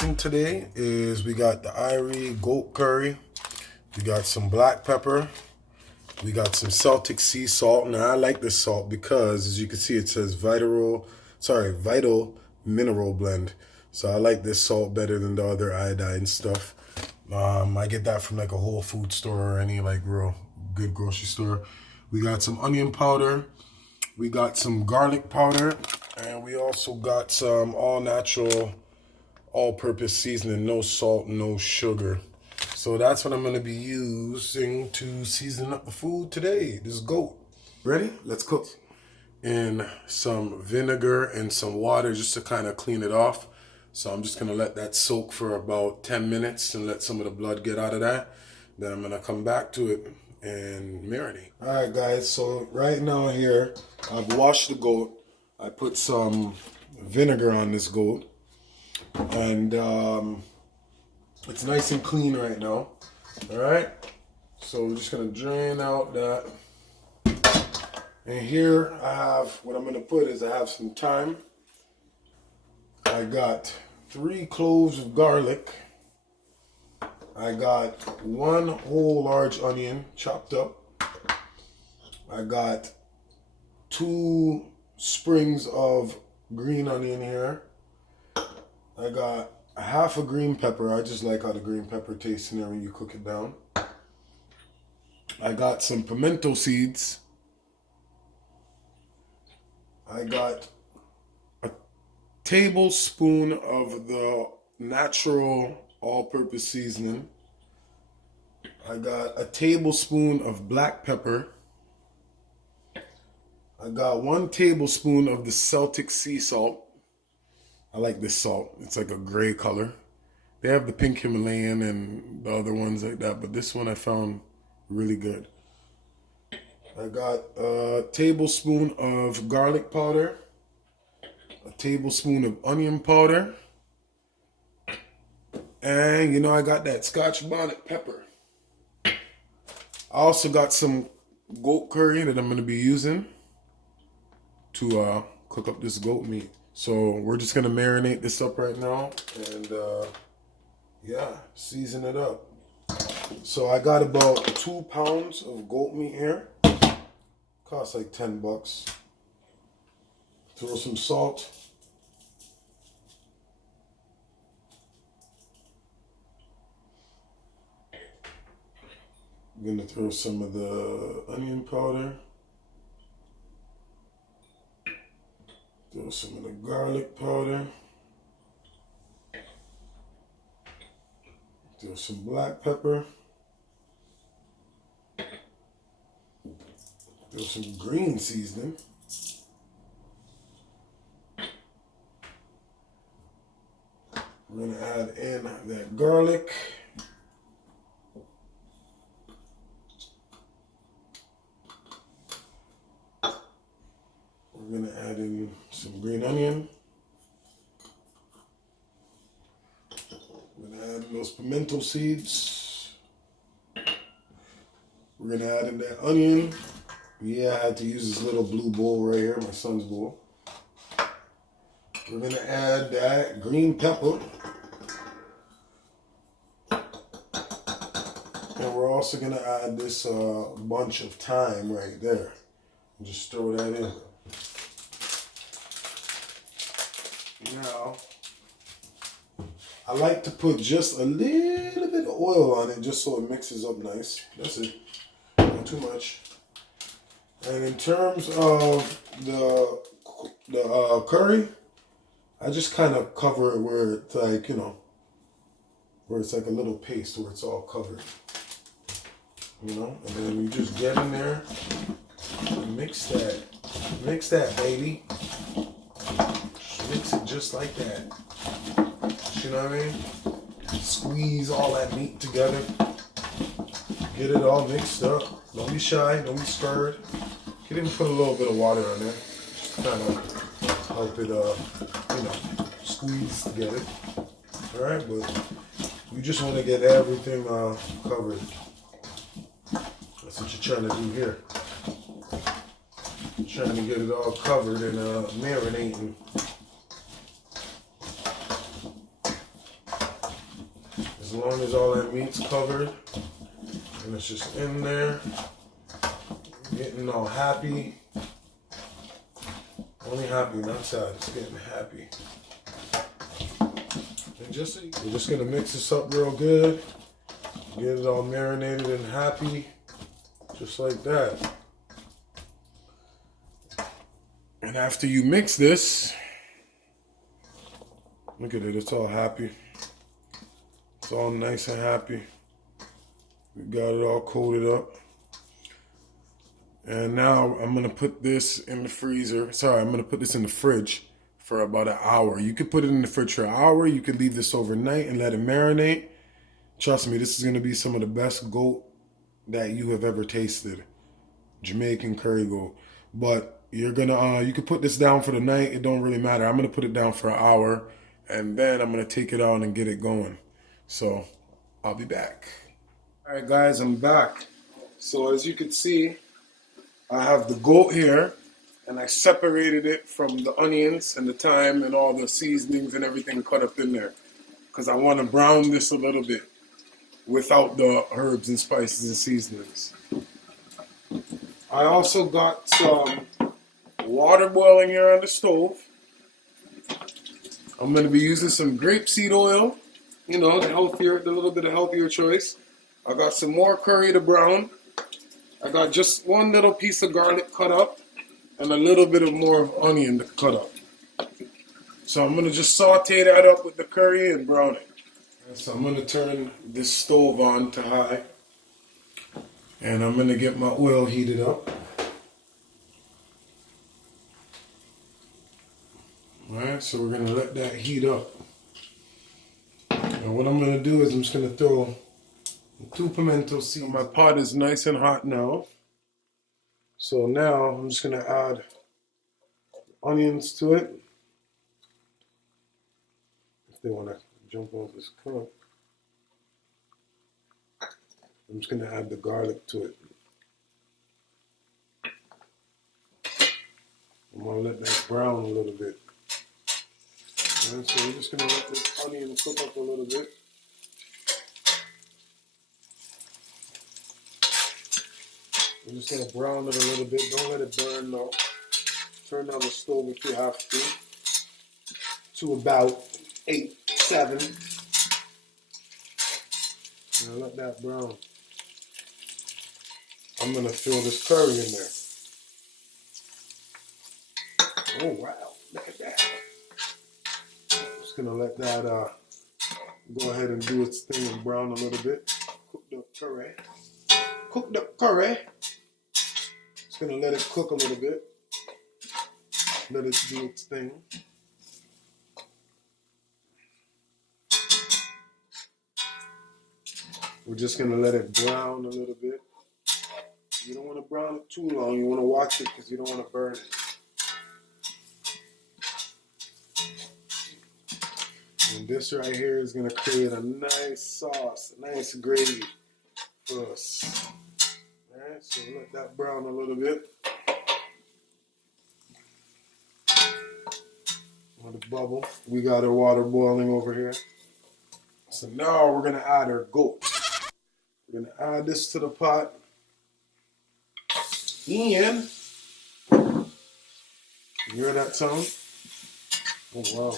using today is we got the Irie goat curry, we got some black pepper, we got some Celtic sea salt. Now I like this salt because as you can see it says vital mineral blend. So I like this salt better than the other iodine stuff. I get that from like a Whole Food store or any like real good grocery store. We got some onion powder, we got some garlic powder, and we also got some all natural, all-purpose seasoning, no salt, no sugar. So that's what I'm gonna be using to season up the food today, this goat. Ready? Let's cook. In some vinegar and some water just to kind of clean it off. So I'm just gonna let that soak for about 10 minutes and let some of the blood get out of that. Then I'm gonna come back to it and marinate. All right, guys, so right now here, I've washed the goat. I put some vinegar on this goat. And it's nice and clean right now. All right, so we're just gonna drain out that. And here I have, what I'm gonna put is I have some thyme. I got 3 cloves of garlic. I got 1 whole large onion chopped up. I got 2 sprigs of green onion here. I got half a green pepper. I just like how the green pepper tastes in there when you cook it down. I got some pimento seeds. I got a tablespoon of the natural all-purpose seasoning. I got a tablespoon of black pepper. I got 1 tablespoon of the Celtic sea salt. I like this salt. It's like a gray color. They have the pink Himalayan and the other ones like that, but this one I found really good. I got a tablespoon of garlic powder, a tablespoon of onion powder, and you know I got that Scotch bonnet pepper. I also got some goat curry that I'm going to be using to cook up this goat meat. So we're just gonna marinate this up right now and yeah, season it up. So I got about 2 pounds of goat meat here. Costs like 10 bucks. Throw some salt. I'm gonna throw some of the onion powder. Throw some of the garlic powder. Throw some black pepper. Throw some green seasoning. We're gonna add in that garlic. We're gonna add in some green onion. We're gonna add in those pimento seeds. We're gonna add in that onion. Yeah, I had to use this little blue bowl right here, my son's bowl. We're gonna add that green pepper. And we're also gonna add this bunch of thyme right there. Just throw that in. Now, I like to put just a little bit of oil on it just so it mixes up nice. That's it. Not too much. And in terms of the curry, I just kind of cover it where it's like, you know, where it's like a little paste where it's all covered. You know, and then you just get in there and mix that baby. Mix it just like that. You know what I mean? Squeeze all that meat together. Get it all mixed up. Don't be shy. Don't be scared. You can even put a little bit of water on there. Just kind of help it, you know, squeeze together. All right, but you just want to get everything covered. That's what you're trying to do here. You're trying to get it all covered and marinating. As long as all that meat's covered and it's just in there, getting all happy. Only happy, not sad, just getting happy. And we're just gonna mix this up real good. Get it all marinated and happy. Just like that. And after you mix this, look at it, it's all happy. It's all nice and happy. We got it all coated up. And now I'm gonna put this in the freezer. Sorry, I'm gonna put this in the fridge for about an hour. You could put it in the fridge for an hour. You could leave this overnight and let it marinate. Trust me, this is gonna be some of the best goat that you have ever tasted. Jamaican curry goat. But you're gonna, you could put this down for the night. It don't really matter. I'm gonna put it down for an hour and then I'm gonna take it out and get it going. So I'll be back. All right, guys, I'm back. So as you can see, I have the goat here, and I separated it from the onions and the thyme and all the seasonings and everything cut up in there, because I want to brown this a little bit without the herbs and spices and seasonings. I also got some water boiling here on the stove. I'm going to be using some grapeseed oil, you know, the little bit of healthier choice. I got some more curry to brown. I got just one little piece of garlic cut up and a little bit of more onion to cut up. So I'm going to just saute that up with the curry and brown it. So I'm going to turn this stove on to high. And I'm going to get my oil heated up. Alright, so we're going to let that heat up. And what I'm going to do is I'm just going to throw 2 pimento seeds. My pot is nice and hot now. So now I'm just going to add onions to it. If they want to jump off this cup. I'm just going to add the garlic to it. I'm going to let that brown a little bit. And so we're just going to let this onion cook up a little bit. I'm just going to brown it a little bit. Don't let it burn though. Turn down the stove if you have to about 8, 7. Now let that brown. I'm going to fill this curry in there. Oh wow, look at that. Just going to let that go ahead and do its thing and brown a little bit. Cook the curry. Cook the curry. Just going to let it cook a little bit. Let it do its thing. We're just going to let it brown a little bit. You don't want to brown it too long. You want to watch it because you don't want to burn it. And this right here is going to create a nice sauce, a nice gravy for us. Alright, so let that brown a little bit. Let it bubble. We got our water boiling over here. So now we're going to add our goat. We're going to add this to the pot. And, you hear that sound? Oh wow.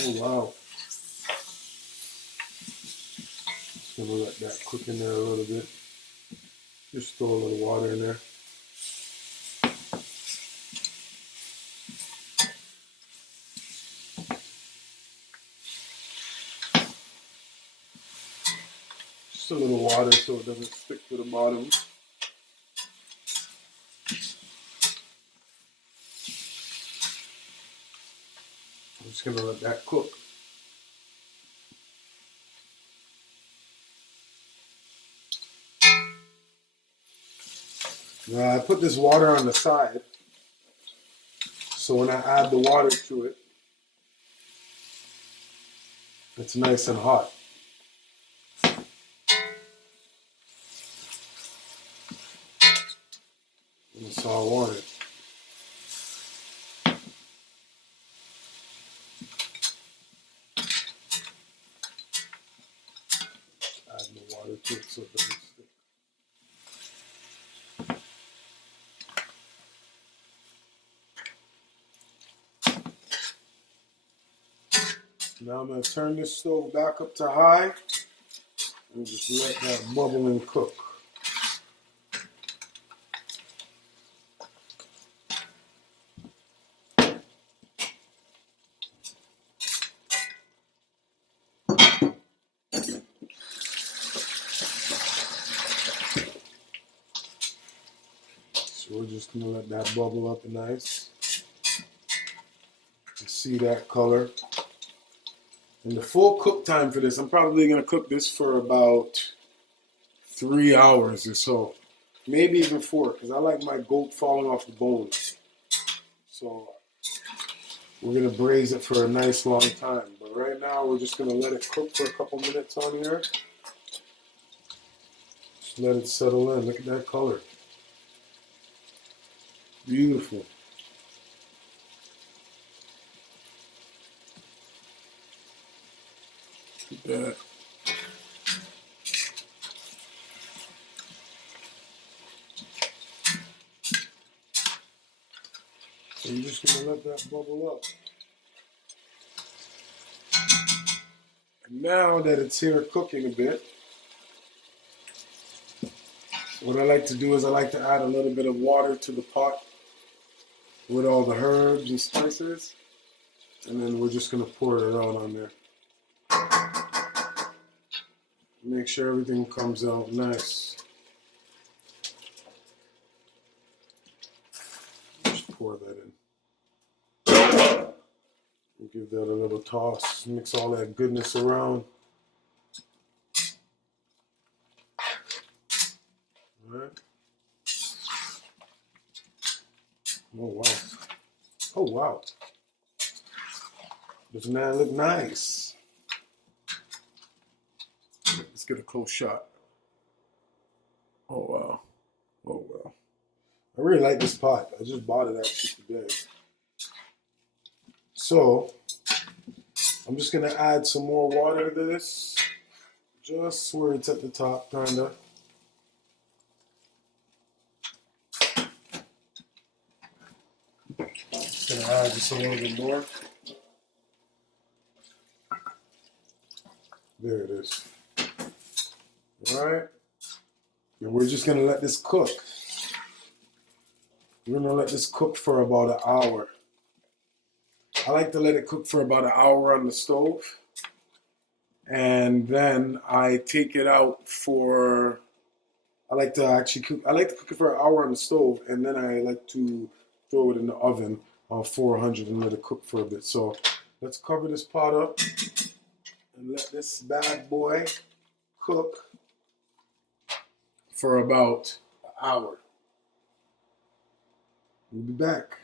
Oh wow. Just gonna let that cook in there a little bit. Just throw a little water in there. Just a little water so it doesn't stick to the bottom. I'm just gonna let that cook. Now I put this water on the side, so when I add the water to it, it's nice and hot. And so I want it. mix up everything. Now I'm going to turn this stove back up to high and just let that bubble and cook. So we're just going to let that bubble up nice. You see that color. And the full cook time for this, I'm probably going to cook this for about 3 hours or so. Maybe even 4, because I like my goat falling off the bone. So we're going to braise it for a nice long time. But right now, we're just going to let it cook for a couple minutes on here. Just let it settle in. Look at that color. Beautiful. Look at that. So you're just going to let that bubble up. And now that it's here cooking a bit, what I like to do is I like to add a little bit of water to the pot with all the herbs and spices. And then we're just going to pour it out on there. Make sure everything comes out nice. Just pour that in. And give that a little toss. Mix all that goodness around. All right. Oh, wow. Oh, wow. Doesn't that look nice? Let's get a close shot. Oh, wow. Oh, wow. I really like this pot. I just bought it actually today. So, I'm just going to add some more water to this. Just where it's at the top, kind of. Just going to add just a little bit more. There it is. All right. And we're just going to let this cook. We're going to let this cook for about an hour. I like to let it cook for about an hour on the stove. And then I take it out for, I like to cook it for an hour on the stove. And then I like to throw it in the oven on 400 and let it cook for a bit. So let's cover this pot up and let this bad boy cook for about an hour. We'll be back.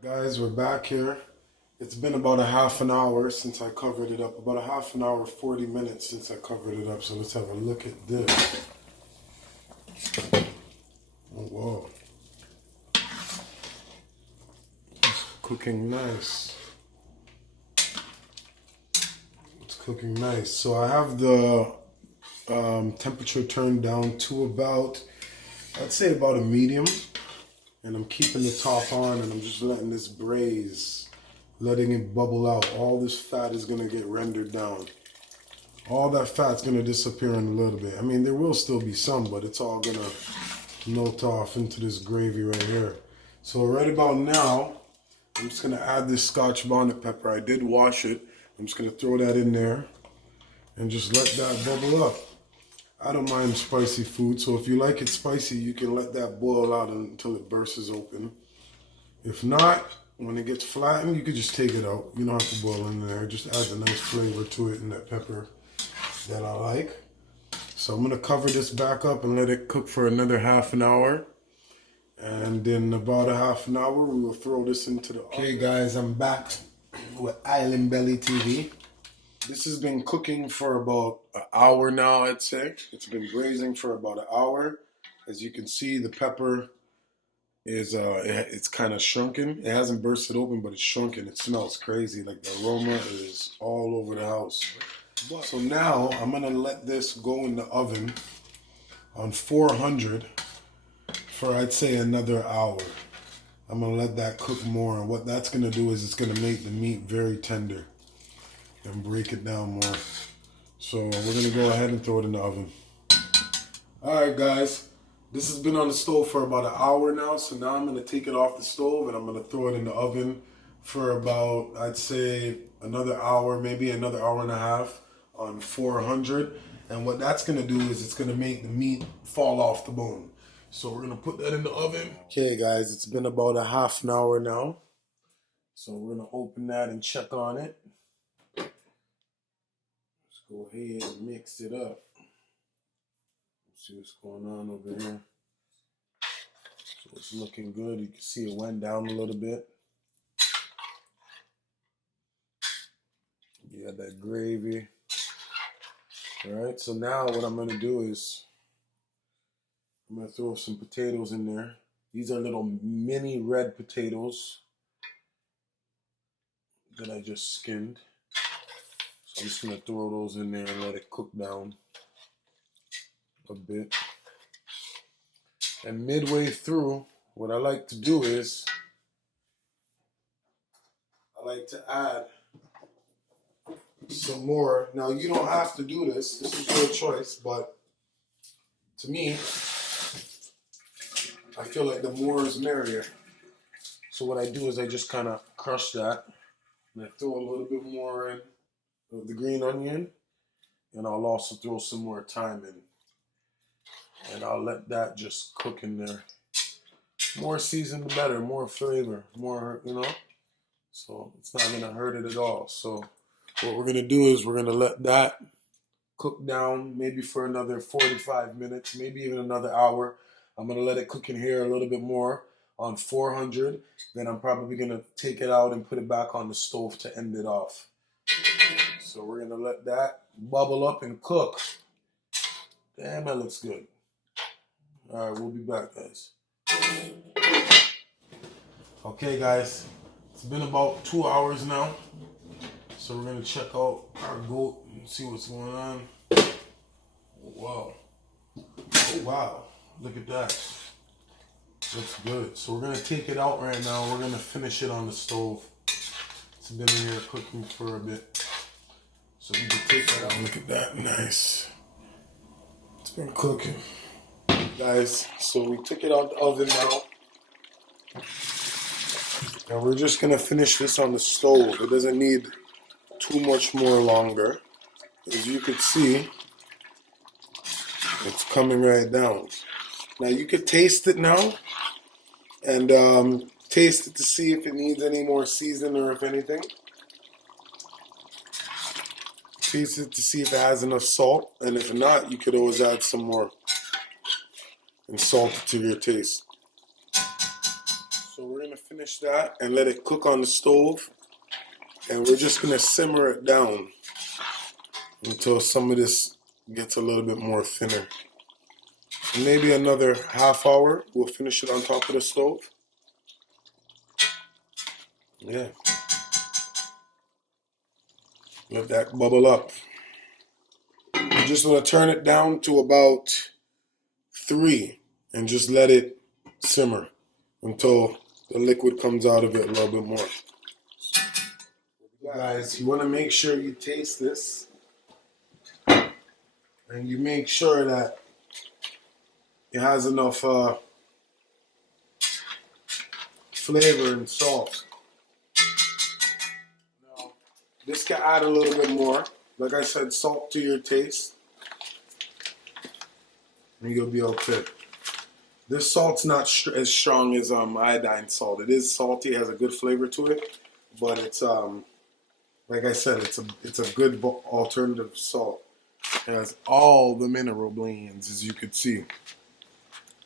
Guys, we're back here. It's been about a half an hour since I covered it up. About a half an hour, 40 minutes since I covered it up. So let's have a look at this. Oh, wow. It's cooking nice. It's cooking nice. So I have the temperature turned down to about, I'd say about a medium. And I'm keeping the top on and I'm just letting this braise, letting it bubble out. All this fat is going to get rendered down. All that fat's going to disappear in a little bit. I mean, there will still be some, but it's all going to melt off into this gravy right here. So right about now, I'm just going to add this Scotch bonnet pepper. I did wash it. I'm just going to throw that in there and just let that bubble up. I don't mind spicy food, so if you like it spicy, you can let that boil out until it bursts open. If not, when it gets flattened, you can just take it out. You don't have to boil in there. Just add the nice flavor to it and that pepper that I like. So I'm going to cover this back up and let it cook for another half an hour. And in about a half an hour, we will throw this into the oven. Okay, guys, I'm back with Island Belly TV. This has been cooking for about an hour now, I'd say. It's been braising for about an hour. As you can see, the pepper is it's kind of shrunken. It hasn't bursted open, but it's shrunken. It smells crazy. Like the aroma is all over the house. So now I'm gonna let this go in the oven on 400 for I'd say another hour. I'm gonna let that cook more, and what that's gonna do is it's gonna make the meat very tender and break it down more. So we're gonna go ahead and throw it in the oven. Alright guys, this has been on the stove for about an hour now, so now I'm gonna take it off the stove and I'm gonna throw it in the oven for about, I'd say, another hour, maybe another hour and a half on 400. And what that's gonna do is it's gonna make the meat fall off the bone. So we're gonna put that in the oven. Okay guys, it's been about a half an hour now. So we're gonna open that and check on it. Let's go ahead and mix it up. See what's going on over here. So it's looking good. You can see it went down a little bit. You got that gravy. All right, so now what I'm gonna do is I'm gonna throw some potatoes in there. These are little mini red potatoes that I just skinned. So I'm just gonna throw those in there and let it cook down a bit. And midway through, what I like to do is I like to add some more. Now you don't have to do this. This is your choice, but to me, I feel like the more is merrier. So what I do is I just kind of crush that, and I throw a little bit more in of the green onion, and I'll also throw some more thyme in, and I'll let that just cook in there. More seasoned, the better. More flavor, more, you know. So it's not gonna hurt it at all. So what we're gonna do is we're gonna let that cook down maybe for another 45 minutes, maybe even another hour. I'm gonna let it cook in here a little bit more on 400. Then I'm probably gonna take it out and put it back on the stove to end it off. So we're gonna let that bubble up and cook. Damn, that looks good. All right, we'll be back, guys. Okay, guys, it's been about 2 hours now. So we're gonna check out our goat and see what's going on. Oh, wow. Oh, wow. Look at that. Looks good. So we're gonna take it out right now. We're gonna finish it on the stove. It's been in here cooking for a bit. So we can take that out. Look at that. Nice. It's been cooking. Guys, so we took it out the oven now. And we're just gonna finish this on the stove. It doesn't need too much more longer. As you can see, it's coming right down. Now you could taste it now and taste it to see if it needs any more seasoning or if anything. Taste it to see if it has enough salt, and if not, you could always add some more and salt it to your taste. So we're gonna finish that and let it cook on the stove, and we're just gonna simmer it down until some of this gets a little bit more thinner. Maybe another half hour, we'll finish it on top of the stove. Yeah. Let that bubble up. You just want to turn it down to about 3 and just let it simmer until the liquid comes out of it a little bit more. Guys, you want to make sure you taste this and you make sure that it has enough flavor and salt. Now, this can add a little bit more. Like I said, salt to your taste. And you'll be okay. This salt's not as strong as iodine salt. It is salty, it has a good flavor to it, but it's like I said, it's a good alternative salt. It has all the mineral blends, as you could see.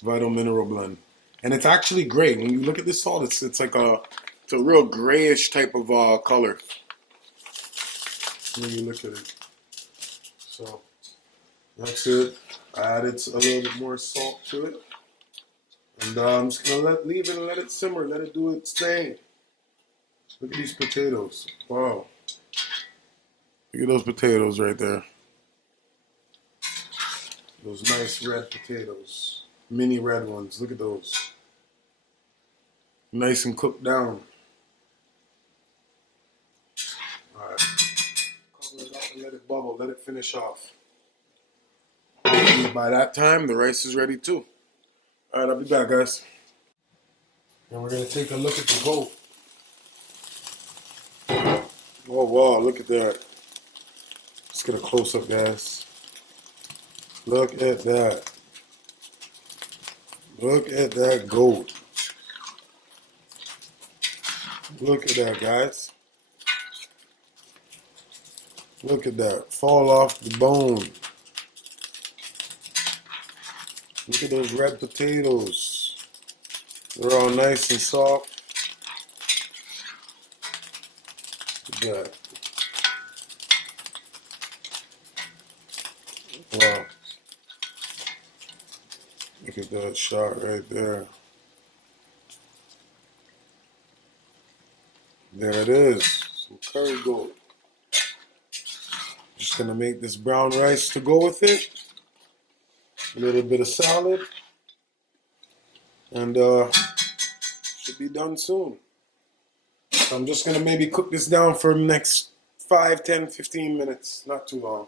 Vital mineral blend, and it's actually great. When you look at this salt, it's like it's a real grayish type of color when you look at it. So that's it. I added a little bit more salt to it. And I'm just gonna leave it and let it simmer, let it do its thing. Look at these potatoes. Wow. Look at those potatoes right there. Those nice red potatoes. Mini red ones. Look at those. Nice and cooked down. Alright. Cover it up and let it bubble. Let it finish off. By that time, the rice is ready too. Alright, I'll be back, guys. And we're going to take a look at the goat. Oh, wow, look at that. Let's get a close-up, guys. Look at that. Look at that goat. Look at that, guys. Look at that. Fall off the bone. Look at those red potatoes. They're all nice and soft. Look at that. Wow. Look at that shot right there. There it is. Some curry goat. Just gonna make this brown rice to go with it. A little bit of salad. And should be done soon. So I'm just gonna maybe cook this down for the next 5, 10, 15 minutes. Not too long.